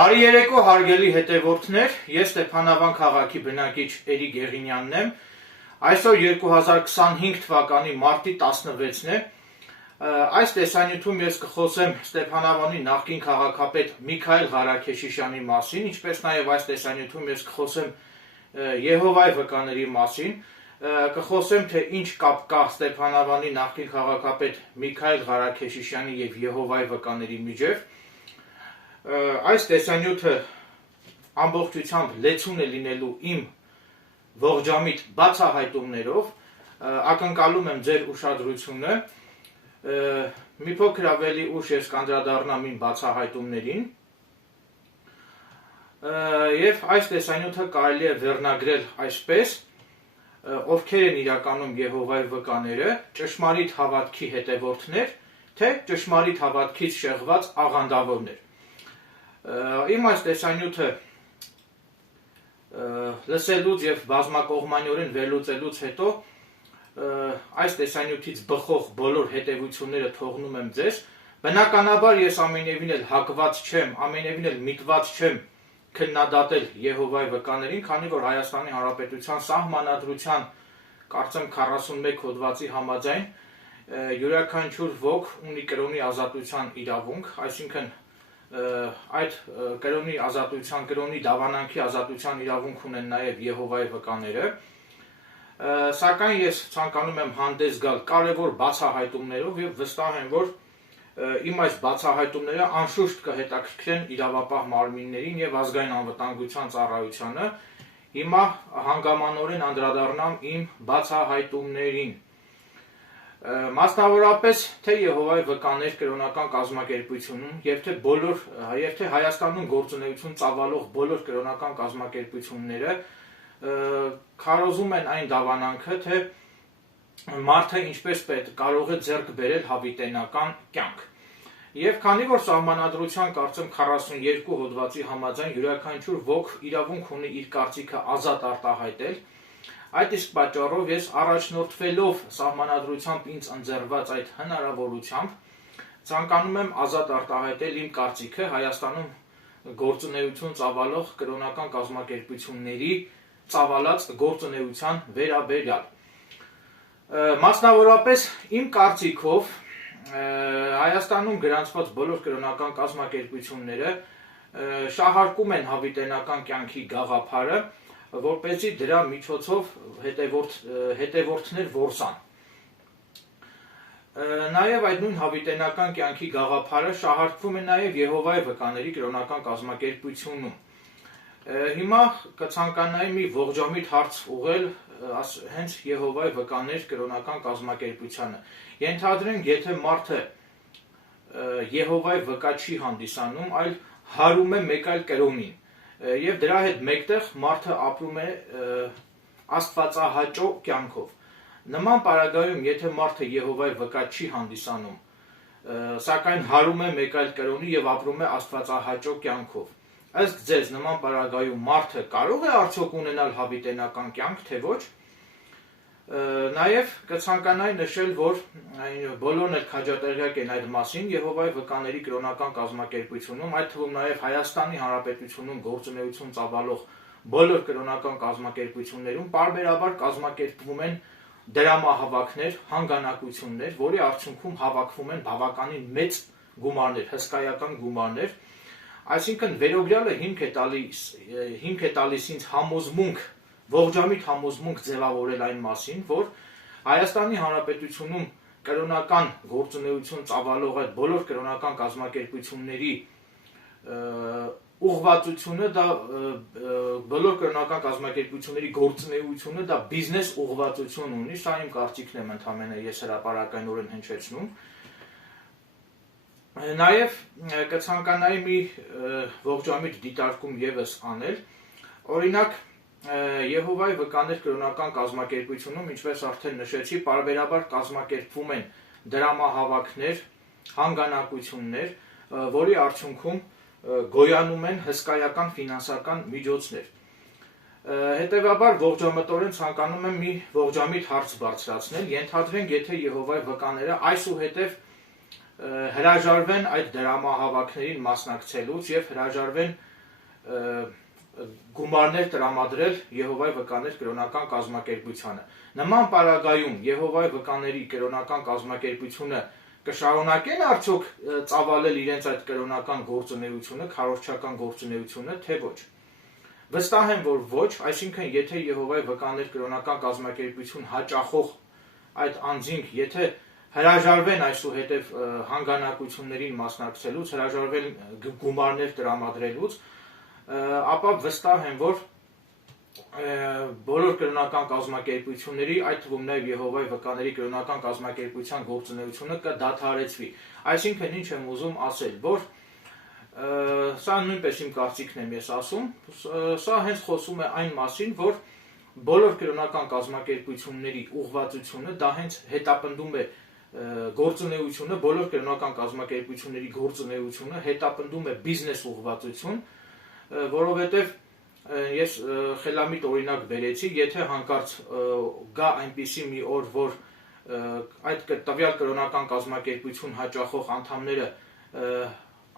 Բարի երեկո հարգելի հետևորդներ, ես Ստեփանավան քաղաքի բնակիչ Էրիկ Գեղինյանն եմ, այսօր 2025 թվականի մարտի 16-ն է, այս տեսանյութում ես կխոսեմ Ստեփանավանի նախկին քաղաքապետ Միքայել Ղարաքեշիշյանի մասին, ինչպես նաև այս տեսանյութում ես կխոսեմ Եհովայի վկաների մասին, կխոսեմ թե ինչ կապ կա Ստեփանավանի նախկին քաղաքապետ Միքայել Ղարաքեշիշյանի և Եհովայի վկաների միջև, այս տեսանյութը ամբողջությամբ լեցուն է լինելու իմ ողջամիտ բացահայտումներով, ակնկալում եմ ձեր ուշադրությունը, մի փոքր ավելի ուշ ես կանդրադառնամ իմ բացահայտումներին, և այս տեսանյութը կարելի է վերնագրել այսպես, ովքեր են իրականում Եհովայի վկաները, ճշմարիտ հավատքի հետևորդներ, թե ճշմարիտ հավատքից շեղված աղանդավորներ։ Իմ այս տեսանյութը լսելուց և բազմակողմանիորեն վերլուծելուց հետո այս տեսանյութից բխող բոլոր հետևությունները թողնում եմ ձեզ, բնականաբար ես ամենևին էլ հակված չեմ, ամենևին էլ միտված չեմ քննադատել Եհովայի վկաներին, քանի որ Հայաստանի Հանրապետության Սահմանադրության կարծեմ 41 հոդվածի համաձայն յուրաքանչյուր ոք ունի կրոնի ազատության իրավունք, այսինքն այդ կրոնի դավանանքի ազատության իրավունք ունեն նաև Եհովայի վկաները, սակայն ես ցանկանում եմ հանդես գալ կարևոր բացահայտումներով և վստահ եմ, որ իմ այս բացահայտումները անշուշտ կհետաքրքրեն իրավապահ մարմիններին և ազգային անվտանգության ծառայությանը, հիմա հանգամանորեն անդրադառնամ իմ բացահայտումներին։ Մասնավորապես թե Եհովայի վկաներ կրոնական կազմակերպությունում և թե Հայաստանում գործունեություն ծավալող բոլոր կրոնական կազմակերպությունները քարոզում են այն դավանանքը, թե մարդը ինչպես կարող է ձեռք բերել հավիտենական կյանք։ Եվ քանի որ Սահմանադրության կարծեմ 42 հոդվածի համաձայն յուրաքանչյուր ոք իրավունք ունի իր կարծիքը ազատ արտահայտել, այդ իսկ պատճառով ես առաջնորդվելով Սահմանադրությամբ ինձ ընձեռված այդ հնարավորությամբ ցանկանում եմ ազատ արտահայտել իմ կարծիքը Հայաստանում գործունեություն ծավալող կրոնական կազմակերպությունների ծավալած գործունեության վերաբերյալ։ Մասնավորապես իմ կարծիքով Հայաստանում գրանցված բոլոր կրոնական կազմակերպությունները շահարկում են հավիտենական կյանքի գաղափարը, որպեսզի դրա միջոցով հետևորդներ որսան։ Նաև այդ նույն հավիտենական կյանքի գաղափարը շահարկվում է նաև Եհովայի վկաների կրոնական կազմակերպությունում։ Հիմա կցանկանայի մի ողջամիտ հարց ուղղել հենց Եհովայի վկաներ կրոնական կազմակերպությանը։ Ենթադրենք, եթե մարդը Եհովայի վկա չի հանդիսանում, այլ հարում է մեկ այլ կրոնին, և դրա հետ մեկտեղ մարդը ապրում է աստվածահաճո կյանքով։ Նման պարագայում, եթե մարդը Եհովայի վկա չի հանդիսանում, սակայն հարում է մեկ այլ կրոնի և ապրում է աստվածահաճո կյանքով, ըստ ձեզ նման պարագայում մարդը կարո՞ղ է արդյոք ունենալ հավիտենական կյանք, թե ոչ։ Նաև կցանկանայի նշել, որ բոլորն էլ քաջատեղյակ են այդ մասին, Եհովայի վկաների կրոնական կազմակերպությունում, այդ թվում նաև Հայաստանի Հանրապետությունում գործունեություն ծավալող բոլոր կրոնական կազմակերպություններում պարբերաբար կազմակերպվում են դրամահավաքներ, հանգանակություններ, որի արդյունքում հավաքվում են բավականին մեծ գումարներ, հսկայական գումարներ, այսինքն վերոգյալը հիմք է տալիս ինձ համոզմունք, ողջամիտ համոզմունք ձևավորել այն մասին, որ Հայաստանի Հանրապետությունում կրոնական գործունեություն ծավալող այդ բոլոր կրոնական կազմակերպությունների ուղղվածությունը, բոլոր կրոնական կազմակերպությունների գործունեությունը դա բիզնես ուղղվածություն ունի, սա իմ կարծիքն եմ ընդամենը ես հրապարակայնորեն հնչեցնում։ Նաև կցանկանայի մի ողջամիտ դիտարկում ևս անել, օրինակ Եհովայի վկաներ կրոնական կազմակերպությունում, ինչպես արդեն նշեցի, պարբերաբար կազմակերպվում են դրամահավաքներ, հանգանակություններ, որի արդյունքում գոյանում են հսկայական ֆինանսական միջոցներ։ Հետևաբար ողջամտորեն ցանկանում եմ մի ողջամիտ հարց բարձրացնել, ենթադրենք, եթե Եհովայի վկաները այսուհետև հրաժարվեն այդ դրամահավաքներին մասնակցելուց և հրաժարվեն գումարներ տրամադրել Եհովայի վկաներ կրոնական կազմակերպությանը։ Նման պարագայում Եհովայի վկաների կրոնական կազմակերպությունը կշարունակեն արդյոք ծավալել իրենց այդ կրոնական գործունեությունը, քարոզչական գործունեությունը, թե ոչ։ Վստահ եմ, որ ոչ, այսինքն եթե Եհովայի վկաներ կրոնական կազմակերպություն հաճախող այդ անձինք, եթե հրաժարվեն այսուհետև հանգանակություններին մասնակցելուց, հրաժարվեն գումարներ տրամադրելուց, ապա վստահ եմ, որ բոլոր կրոնական կազմակերպությունների, այդ թվում նաև Եհովայի վկաների կրոնական կազմակերպության գործունեությունը կդադարեցվի։ Այսինքն ինչ եմ ուզում ասել, որ սա նույնպես իմ կարծիքն եմ ես ասում, սա հենց խոսում է այն մասին, որ բոլոր կրոնական կազմակերպությունների ուղղվածությունը դա հենց հետապնդում է գործունեությունը, բոլոր կրոնական կազմակերպությունների գործունեությունը հետապնդում է բիզնես ուղղվածություն, որովհետև ես խելամիտ օրինակ բերեցի, եթե հանկարծ գա այնպիսի մի օր, որ այդ տվյալ կրոնական կազմակերպություն հաճախող անդամները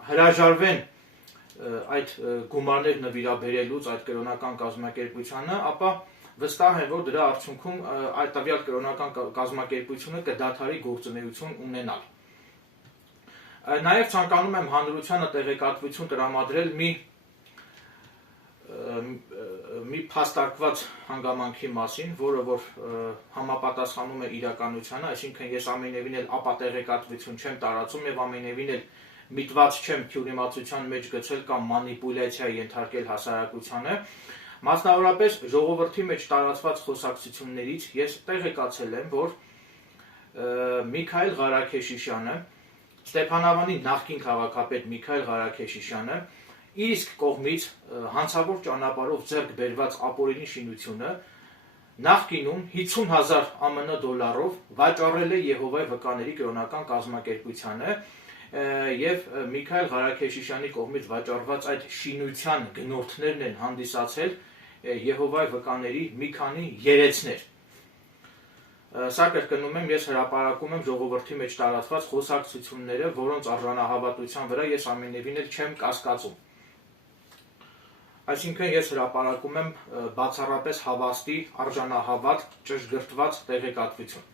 հրաժարվեն այդ գումարներ նվիրաբերելուց այդ կրոնական կազմակերպությանը, ապա վստահ եմ, որ դրա արդյունքում այդ տվյալ կրոնական կազմակերպությունը կդադարի գործունեություն ունենալ։ Նաև ցանկանում եմ հանրությանը տեղեկատվություն տրամադրել մի փաստարկված հանգամանքի մասին, որը որ համապատասխանում է իրականությանը, այսինքն ես ամենևին էլ ապատեղեկատվություն չեմ տարածում եւ ամենևին էլ միտված չեմ թյուրիմացության մեջ գցել կամ մանիպուլյացիա ենթարկել հասարակությանը, մասնավորապես ժողովրդի մեջ տարածված խոսակցություններից ես տեղեկացել եմ, որ Միքայել Ղարաքեշիշյանը, Ստեփանավանի նախկին քաղաքապետ Միքայել Ղարաքեշիշյանը իր իսկ կողմից հանցավոր ճանապարհով ձեռք բերված ապօրինի շինությունը նախկինում 50,000 ԱՄՆ դոլարով վաճառել է Եհովայի վկաների կրոնական կազմակերպությանը եւ Միքայել Ղարաքեշիշյանի կողմից վաճառված այդ շինության գնորդներն են հանդիսացել Եհովայի վկաների մի քանի երեցներ։ Սա կրկնում եմ, ես հրապարակում եմ ժողովրդի մեջ տարածված խոսակցությունները, որոնց արժանահավատության վրա ես ամենևին էլ չեմ կասկածում։ Այսինքն ես հրապարակում եմ բացառապես հավաստի, արժանահավատ, ճշգրտված տեղեկատվություն։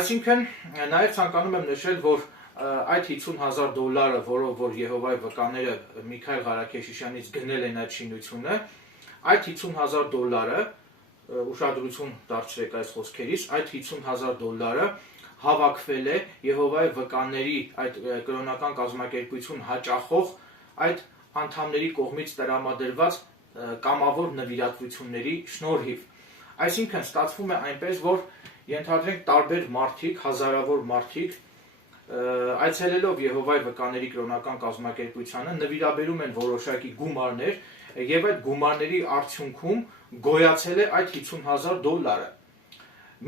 Այսինքն նաև ցանկանում եմ նշել, որ այդ 50,000 դոլարը, որով որ Եհովայի վկաները Միքայել Ղարաքեշիշյանից գնել են այդ շինությունը, այդ 50,000 դոլարը ուշադրություն դարձրեք այս խոսքերից, այդ 50,000 դոլարը հավաքվել է Եհովայի վկաների այդ կրոնական կազմակերպություն հաճախող այդ անդամների կողմից տրամադրված կամավոր նվիրատվությունների շնորհիվ։ Այսինքն ստացվում է այնպես, որ ենթադրենք տարբեր մարդիկ, հազարավոր մարդիկ այցելելով Եհովայի վկաների կրոնական կազմակերպությանը նվիրաբերում են որոշակի գումարներ եւ այդ գումարների արդյունքում գոյացել է այդ 50,000 դոլարը։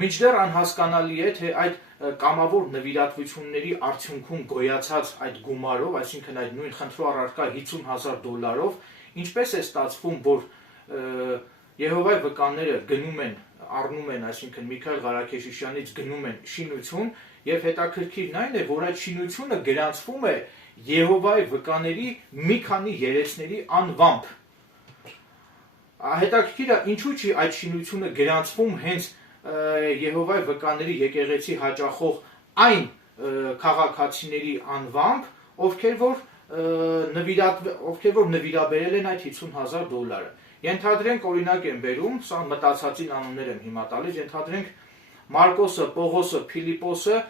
Մինչդեռ անհասկանալի է, թե այդ կամավոր նվիրատվությունների արդյունքում գոյացած այդ գումարով, այսինքն այդ նույն խնդրու առարկա 50,000 դոլարով, ինչպես է ստացվում, որ Եհովայի վկաները առնում են, այսինքն Միքայել Ղարաքեշիշյանից գնում են շինություն, եւ հետաքրքիրն այն է, որ այդ շինությունը գրանցվում է Եհովայի վկաների մի քանի երեցների անվամբ։ Հետաքրքիրը ինչու՞ չի այդ շինությունը գրանցվում հենց Եհովայի վկաների եկեղեցի հաճախող այն քաղաքացիների անվամբ, ովքեր որ նվիրաբերել են այդ 50,000 դոլարը։ Ենթադրենք օրինակ եմ բերում, սա մտածածին անուններ եմ հիմա տալիս, ենթադրենք Մարկոսը, Պողոսը, Փիլիպոսը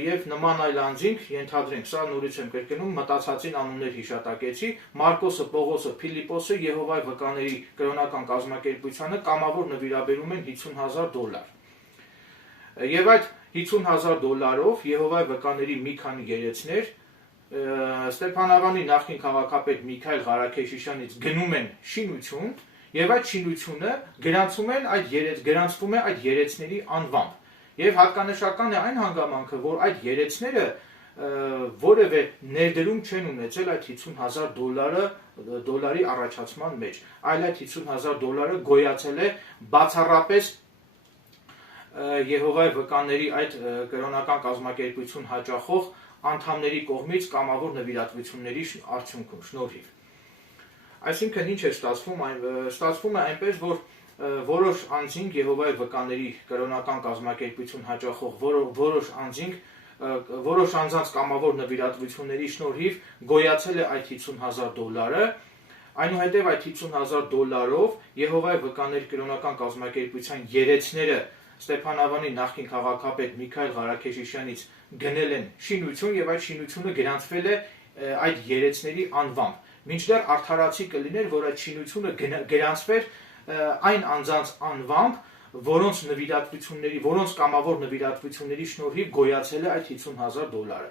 եւ նման այլ անձինք, ենթադրենք, սա նորից եմ կրկնում, մտածածին անուններ հիշատակեցի, Մարկոսը, Պողոսը, Փիլիպոսը Եհովայի վկաների կրոնական կազմակերպությանը կամավոր նվիրաբերում են 50,000 դոլար։ Եվ այդ 50,000 դոլարով Եհովայի վկաների մի քանի երեցներ Ստեփանավանի նախկին քաղաքապետ Միքայել Ղարաքեշիշյանից գնում են շինություն եւ այդ շինությունը գրանցվում է այդ երեցների անվամբ։ Եվ հատկանշական է այն հանգամանքը, որ այդ երեցները որևէ ներդրում չեն ունեցել այդ 50,000 դոլարի առաջացման մեջ, այլ այդ 50,000 դոլարը գոյացել է բացառապես Եհովայի վկաների այդ կրոնական կազմակերպություն հաճախող անդամների կողմից կամավոր նվիրատվությունների արդյունքում, շնորհիվ։ Այսինքն ինչ է ստացվում, ստացվում է այնպես, որ որոշ անձինք Եհովայի վկաների կրոնական կազմակերպություն հաճախող որոշ անձանց կամավոր նվիրատվությունների շնորհիվ գոյացել է այդ $50,000, այնուհետև այդ $50,000-ով Եհովայի վկաների կրոնական կազմակերպության երեցները Ստեփանավանի նախկին քաղաքապետ Միքայել Ղարաքեշիշյանից գնել են շինություն եւ այդ շինությունը գրանցվել է այդ երեցների անվամբ, մինչդեռ արդարացի կլիներ, որ այդ շինությունը գրանցվեր այն անձանց անվամբ, որոնց կամավոր նվիրատվությունների շնորհիվ գոյացել է այդ $50,000։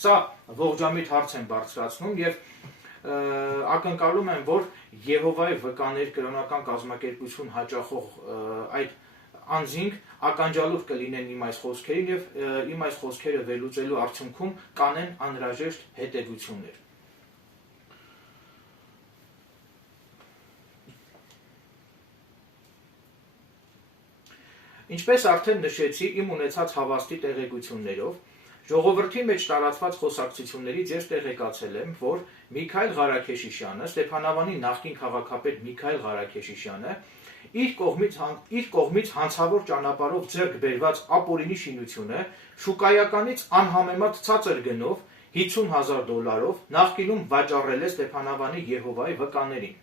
Սա ողջամիտ հարց են բարձրացնում եւ ակնկալում են, որ Եհովայի վկաներ կրոնական կազմակերպություն հաճախող այդ անձինք ականջալուր կլինեն իմ այս խոսքերին եւ իմ այս խոսքերը վերլուծելու արդյունքում կանեն անհրաժեշտ հետևություններ։ Ինչպես արդեն նշեցի, իմ ունեցած հավաստի տեղեկություններով, ժողովրդի մեջ տարածված խոսակցություններից ես տեղեկացել եմ, որ Միքայել Ղարաքեշիշյանը, Ստեփանավանի նախկին քաղաքապետ Միքայել Ղարաքեշիշյանը, իր կողմից հանցավոր ճանապարհով ձեռք բերված ապօրինի շինությունը շուկայականից անհամեմատ ցածր գնով $50,000-ով նախկինում վաճառել է Ստեփանավանի Եհովայի վկաներին։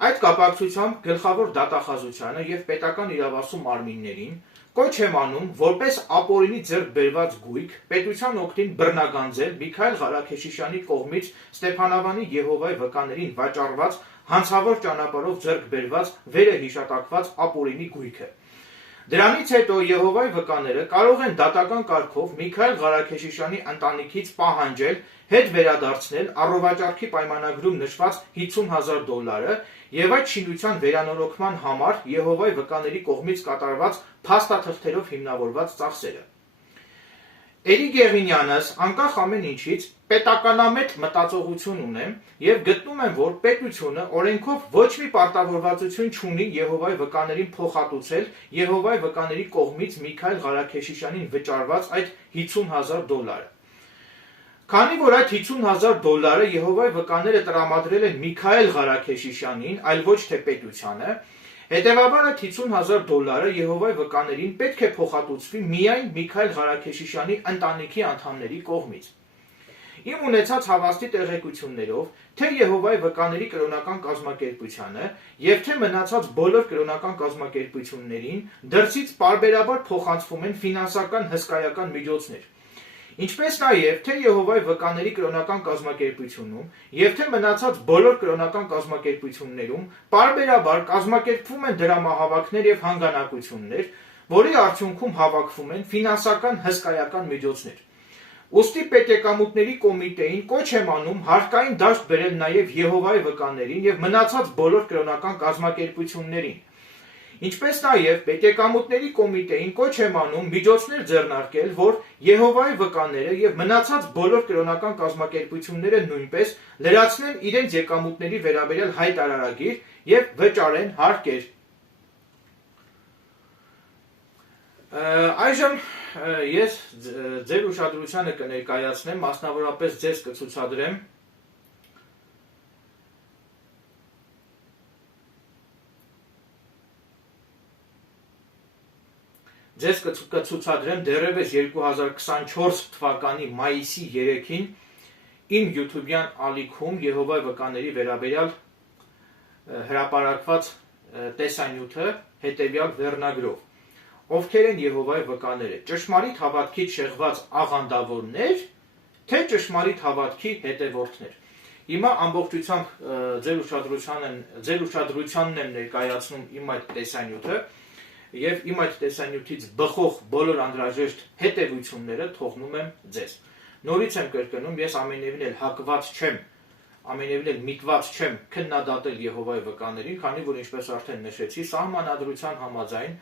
Այդ կապակցությամբ գլխավոր դատախազությանը եւ պետական իրավասու մարմիններին կոչ եմ անում որպես ապօրինի ձեռք բերված գույք պետության օգտին բռնագանձել Միքայել Ղարաքեշիշյանի կողմից Ստեփանավանի Եհովայի վկաներին վաճառված հանցավոր ճանապարհով ձեռք բերված վերը հիշատակված ապօրինի գույքը։ Դրանից հետո Եհովայի վկաները կարող են դատական կարգով Միքայել Ղարաքեշիշյանի ընտանիքից պահանջել հետ վերադարձնել առողջարքի պայմանագրում նշված $50,000 եւ այդ շինության վերանորոգման համար Եհովայի վկաների կողմից կատարված փաստաթղթերով հիմնավորված ծախսերը։ Էրի Գեղինյանս անկախ ամեն ինչից պետականամետ մտածողություն ունեմ եւ գտնում եմ, որ պետությունը օրենքով ոչ մի պարտավորվածություն չունի Եհովայի վկաներին փոխհատուցել Եհովայի վկաների կողմից Միքայել Ղարաքեշիշյանին վճարված այդ $50,000։ Քանի որ այդ $50,000 Եհովայի վկաները տրամադրել են Միքայել Ղարաքեշիշյանին, այլ ոչ թե պետությանը, հետևաբար այդ $50,000 Եհովայի վկաներին պետք է փոխհատուցվի միայն Միքայել Ղարաքեշիշյանի ընտանիքի անդամների կողմից։ Իմ ունեցած հավաստի տեղեկություններով, թե Եհովայի վկաների կրոնական կազմակերպությանը եւ թե մնացած բոլոր կրոնական կազմակերպություններին դրսից պարբերաբար փոխանցվում են ֆինանսական հսկայական միջոցներ։ Ինչպես նաեւ թե Եհովայի վկաների կրոնական կազմակերպությունում եւ թե մնացած բոլոր կրոնական կազմակերպություններում պարբերաբար կազմակերպվում են դրամահավաքներ եւ հանգանակություններ, որի արդյունքում հավաքվում են ֆինանսական հսկայական միջոցներ։ Ուստի պետեկամուտների կոմիտեին կոչ եմ անում հարկային դաշտ բերել նաեւ Եհովայի վկաներին եւ մնացած բոլոր կրոնական կազմակերպություններին։ Ինչպես նաեւ պետեկամուտների կոմիտեին կոչ եմ անում միջոցներ ձեռնարկել, որ Եհովայի վկաները եւ մնացած բոլոր կրոնական կազմակերպությունները նույնպես լրացնեն իրենց եկամուտների վերաբերյալ հայտարարագիր եւ վճարեն հարկեր։ Այժմ ես ձեր ուշադրությանը կներկայացնեմ, մասնավորապես ձեզ կցուցադրեմ դեռևս 2024 թվականի մայիսի 3-ին իմ YouTube-յան ալիքում Եհովայի վկաների վերաբերյալ հրապարակված տեսանյութը հետևյալ վերնագրով. Ովքեր են Եհովայի վկաները, ճշմարիտ հավատքից շեղված աղանդավորներ, թե ճշմարիտ հավատքի հետևորդներ։ Հիմա ամբողջությամբ ձեր ուշադրությանն եմ ներկայացնում իմ այդ տեսանյութը եւ իմ այդ տեսանյութից բխող բոլոր անհրաժեշտ հետևությունները թողնում եմ ձեզ։ Նորից եմ կրկնում, ես ամենևին էլ հակված չեմ, ամենևին էլ միտված չեմ քննադատել Եհովայի վկաներին, քանի որ ինչպես արդեն նշեցի, սահմանադրության համաձայն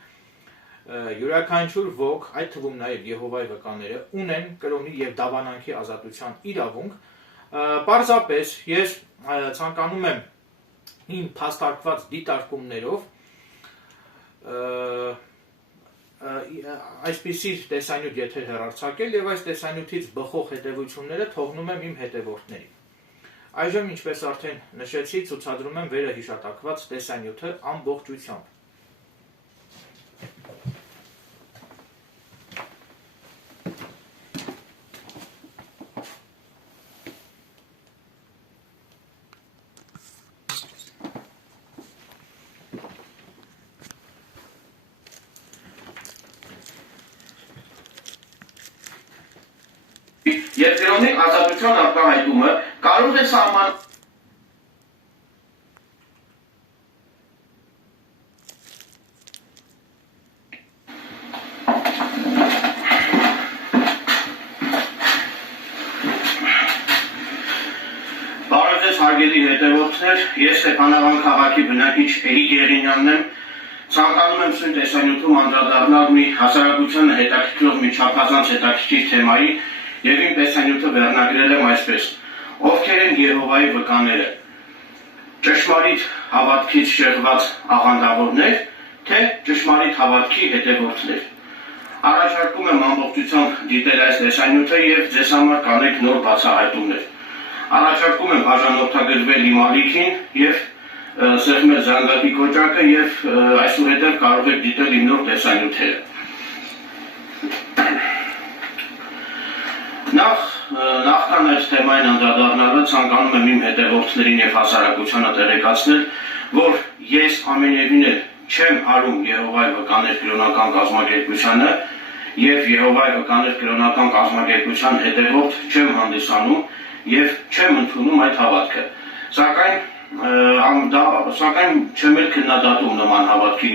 յուրաքանչյուր ոք, այդ թվում նաեւ Եհովայի վկաները, ունեն կրոնի եւ դավանանքի ազատության իրավունք։ Պարզապես ես ցանկանում եմ իմ փաստարկված դիտարկումներով այսպիսի տեսանյութ եթեր հեռարձակել եւ այս տեսանյութից բխող հետևությունները թողնում եմ իմ հետևորդներին։ Այժմ, ինչպես արդեն նշեցի, ցուցադրում եմ վերը հիշատակված տեսանյութը ամբողջությամբ։ Երկրորդ ազատության արտահայտումը կարող է սահման Բարև ձեզ հարգելի հետևորդներ, ես Ստեփանավան քաղաքի բնակիչ Էրիկ Եղինյանն եմ, ցանկանում եմ սույն տեսանյութում անդրադառնալ մի հասարակությանը հետաքրքրող մի չափազանց հետաքրքիր թեմայի եւ իմ տեսանյութը վերնագրել եմ այսպես. Ովքեր են Եհովայի վկաները, ճշմարիտ հավատքից շեղված աղանդավորներ, թե ճշմարիտ հավատքի հետևորդներ։ Առաջարկում եմ ամբողջությամբ դիտել այս տեսանյութը եւ ձեզ համար կանեք նոր բացահայտումներ։ Առաջարկում եմ բաժանորդագրվել իմ ալիքին եւ սեղմել զանգակի կոճակը եւ այսուհետեւ կարող եք դիտել իմ նոր տեսանյութերը։ Նախքան այս թեմային անդրադառնալը ցանկանում եմ իմ հետևորդներին եւ հասարակությանը տեղեկացնել, որ ես ամենևին էլ չեմ հարում Եհովայի վկաներ կրոնական կազմակերպությանը եւ Եհովայի վկաներ կրոնական կազմակերպության հետևորդ չեմ հանդիսանում եւ չեմ ընդունում այդ հավատքը։ Սակայն չեմ էլ քննադատում նման հավատքի